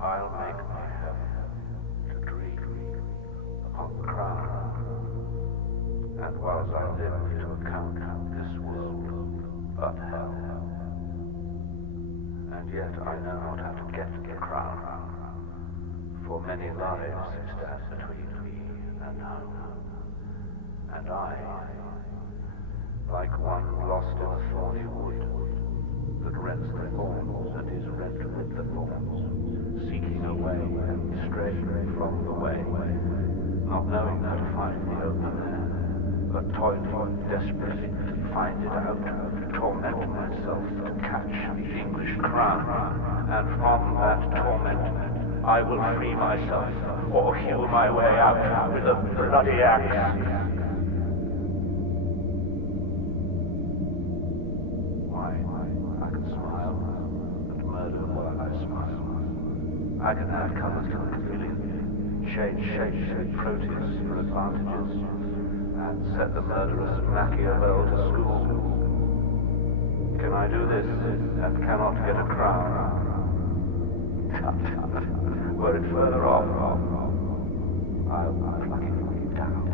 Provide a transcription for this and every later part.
I'll make my heaven to dream upon the crown, and whilst I live to account this world but hell, and yet I know not how to get the crown, for many lives stand between me and home, and I, like one lost in a thorny wood, that rents the thorns and is rent with the thorns, seeking a way and straying from the way, not knowing how to find the open there, but toiling desperately to find it out, tormenting myself to catch the English crown, and from that torment I will free myself, or hew my way out with a bloody axe. I can smile and murder while I smile. I can add colors to the chameleon, shade Proteus for advantages, and set the murderous Machiavel to school. Can I do this and cannot get a crown? Were it further off, I'll pluck it down.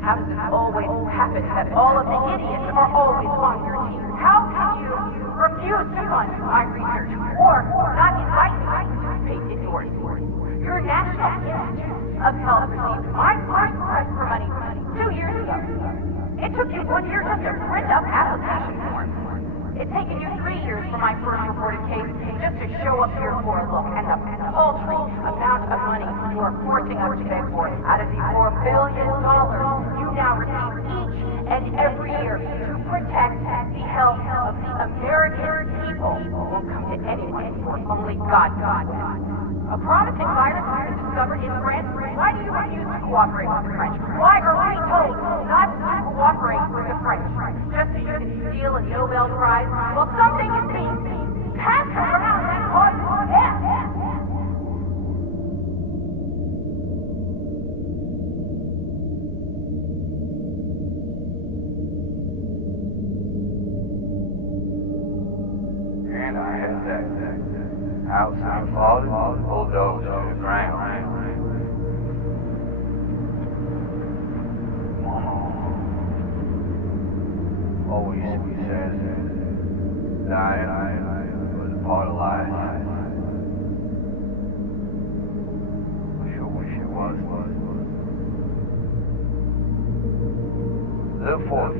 How does it always happen that all of the idiots are always on your team? How can you refuse to fund my research or not invite me to participate in yours? Your National Institute of Health received my first request for money 2 years ago. It took you 1 year just to print up application forms. It's taken you 3 years for my first reported case just to show up here for a look, and the paltry amount of money you are forcing us to beg for out of the $4 billion you now receive each and every year to protect the health of the American people won't come to anyone for only God. A promising virus has been discovered in France. Why do you refuse to cooperate with the French? Why are we told not to cooperate with the French? Just so you can steal a Nobel Prize? Well, something is being passed around that causes death. And I had that house I fought, bulldozed to the ground. Always says dying was a part of life. I sure wish it was. Live for it.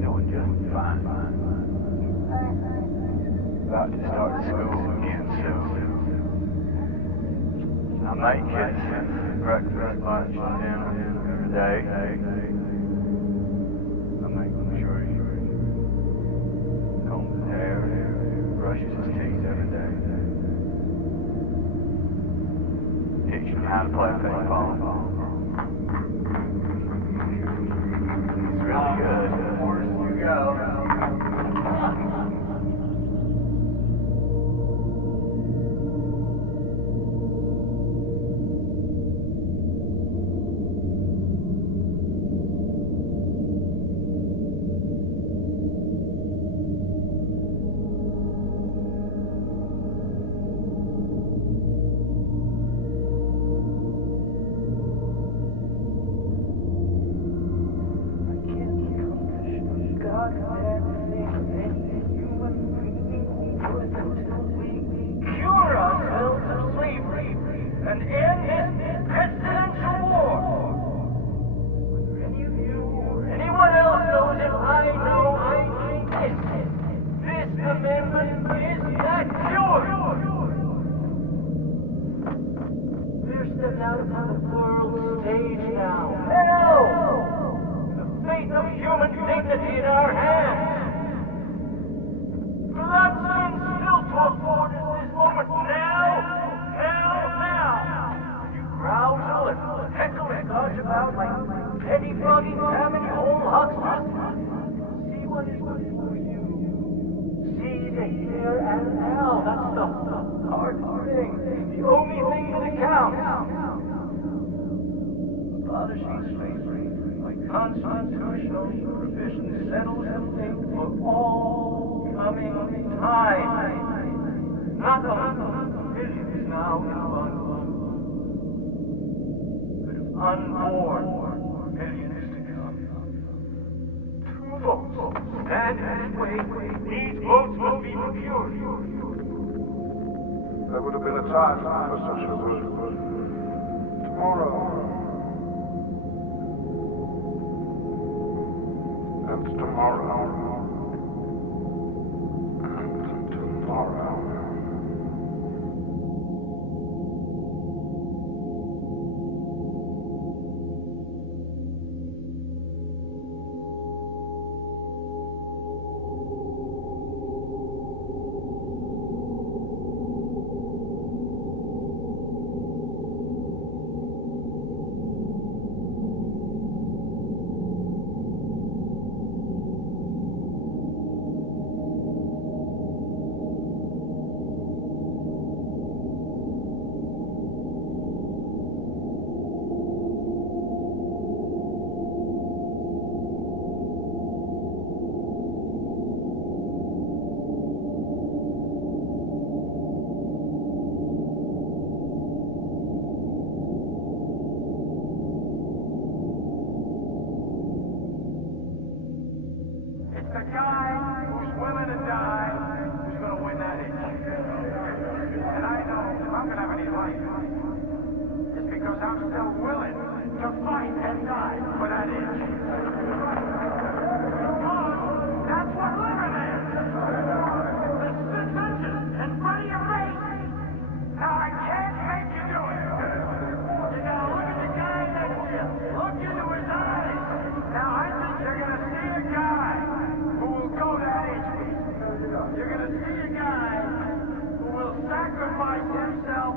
Doing just fine. About to start school again soon. I make kids breakfast, lunch, and dinner every day. I make sure he combs his hair and brushes his teeth every day. Teach him how to play baseball. He's really good. Where you go? Out upon the world stage now. Hell! The fate of human dignity in our hands. Blood sins still talk forward at this moment. Now! You grousel and heckle and gush about like petty-flogging tammany-hole hucksters. See what is good for you. See the here and now. That's the hard thing. The only thing that counts. Abolishing slavery by constitutional provision settles the thing for all coming time. Not the millions now in London, but unborn millions to come. 2 votes stand in its way. These votes must be procured. There would have been a time for such a vote. Tomorrow. And tomorrow. And tomorrow. The guy who's willing to die who's going to win that itch. And I know if I'm going to have any life, it's because I'm still willing to fight and die for that itch. Because that's what living is. The suspension in front of your face. Now I can't make you do it. You got to look at the guy next to you. Look into his eyes. Now I think you're going to see a guy who will go that HP. You're going to see a guy who will sacrifice himself